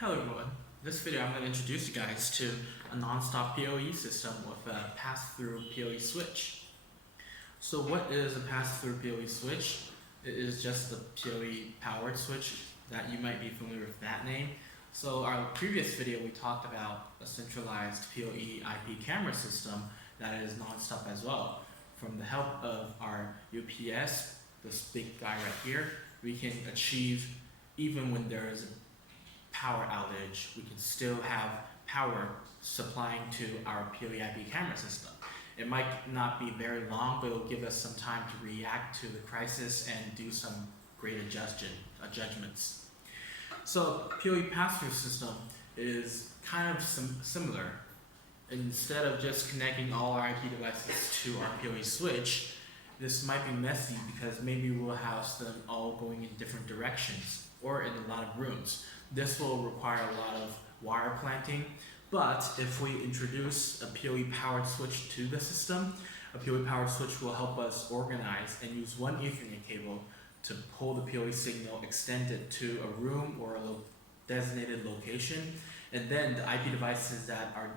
Hello everyone. In this video I'm going to introduce you guys to a non-stop PoE system with a pass-through PoE switch. So what is a pass-through PoE switch? It is just the PoE-powered switch that you might be familiar with that name. So our previous video we talked about a centralized PoE IP camera system that is non-stop as well. From the help of our UPS, this big guy right here, we can achieve, even when there is a power outage, we can still have power supplying to our PoE IP camera system. It might not be very long, but it will give us some time to react to the crisis and do some great adjustments. So PoE pass-through system is kind of similar. Instead of just connecting all our IP devices to our PoE switch, this might be messy because maybe we'll have them all going in different directions or in a lot of rooms. This will require a lot of wire planting, but if we introduce a PoE-powered switch to the system, a PoE-powered switch will help us organize and use one Ethernet cable to pull the PoE signal, extend it to a room or a designated location, and then the IP devices that are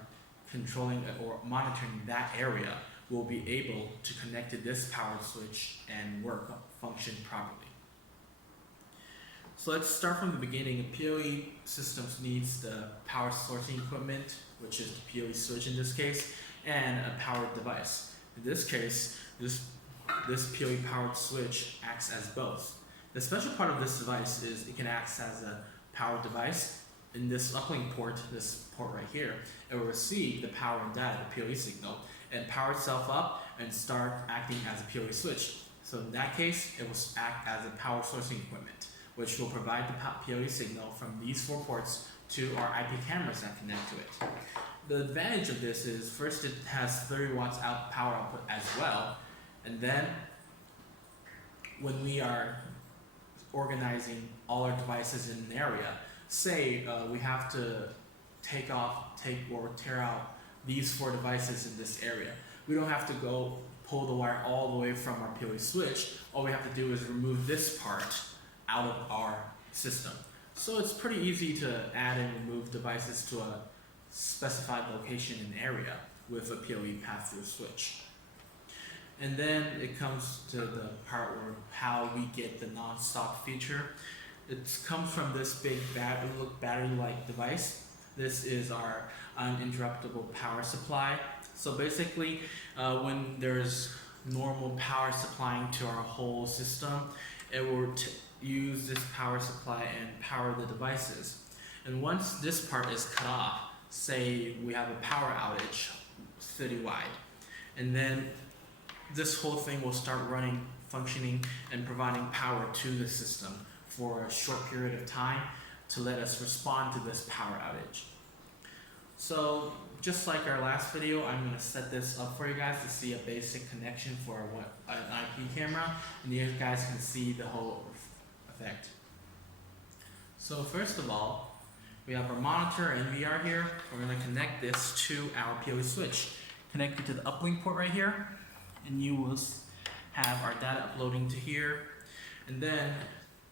controlling or monitoring that area will be able to connect to this powered switch and function properly. So let's start from the beginning. A PoE system needs the power sourcing equipment, which is the PoE switch in this case, and a powered device. In this case, this PoE powered switch acts as both. The special part of this device is it can act as a powered device. In this uplink port, this port right here, it will receive the power and data, the PoE signal, and power itself up and start acting as a PoE switch. So in that case, it will act as a power sourcing equipment, which will provide the PoE signal from these four ports to our IP cameras that connect to it. The advantage of this is, first, it has 30 watts power output as well, and then when we are organizing all our devices in an area, say we have to tear out these four devices in this area. We don't have to go pull the wire all the way from our PoE switch. All we have to do is remove this part out of our system. So it's pretty easy to add and remove devices to a specified location and area with a PoE pass-through switch. And then it comes to the part where how we get the Nonstop feature. It comes from this big battery-like device. This is our uninterruptible power supply. So basically, when there's normal power supplying to our whole system, it will use this power supply and power the devices. And once this part is cut off, say we have a power outage citywide, and then this whole thing will start running, functioning, and providing power to the system for a short period of time to let us respond to this power outage. So just like our last video, I'm going to set this up for you guys to see a basic connection for an IP camera, and you guys can see the whole effect. So first of all, we have our monitor and VR here. We're going to connect this to our PoE switch. Connect it to the uplink port right here, and you will have our data uploading to here, and then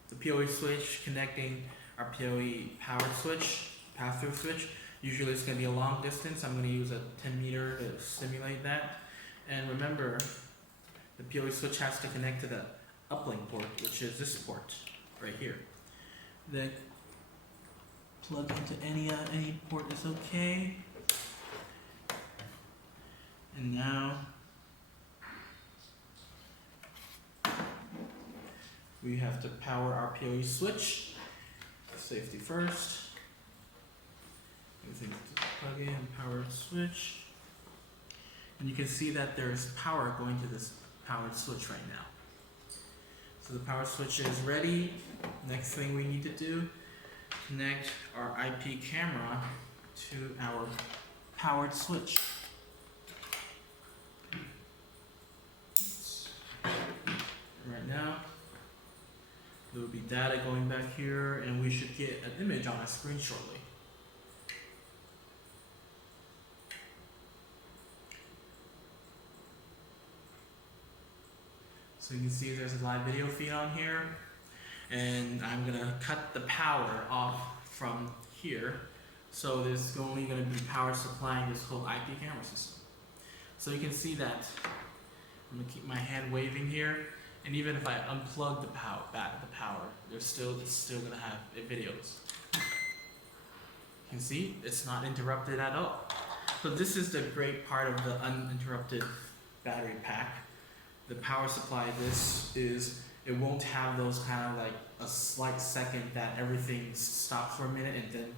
the PoE switch connecting our PoE powered switch, pass-through switch. Usually it's going to be a long distance. I'm going to use a 10 meter to simulate that. And remember, the PoE switch has to connect to the uplink port, which is this port right here. Then plug into any port is okay. And now we have to power our PoE switch. Safety first. Everything to plug in, power switch. And you can see that there's power going to this powered switch right now. So the power switch is ready. Next thing we need to do, connect our IP camera to our powered switch. Right now, there will be data going back here, and we should get an image on our screen shortly. So you can see there's a live video feed on here, and I'm gonna cut the power off from here. So there's only going to be power supplying this whole IP camera system. So you can see that I'm going to keep my hand waving here, and even if I unplug the power, it's still going to have videos. You can see it's not interrupted at all. So this is the great part of the uninterrupted battery pack. The power supply, it won't have those kind of like a slight second that everything stops for a minute and then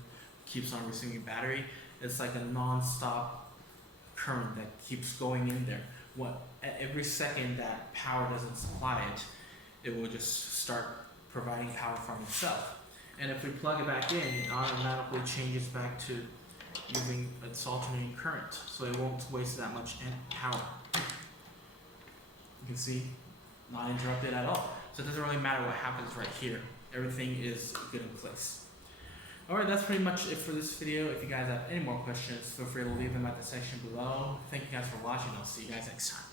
keeps on receiving battery. It's like a non-stop current that keeps going in there. At every second that power doesn't supply it, it will just start providing power from itself. And if we plug it back in, it automatically changes back to using its alternating current, so it won't waste that much power. You can see, not interrupted at all. So it doesn't really matter what happens right here. Everything is good in place. Alright, that's pretty much it for this video. If you guys have any more questions, feel free to leave them at the section below. Thank you guys for watching. I'll see you guys next time.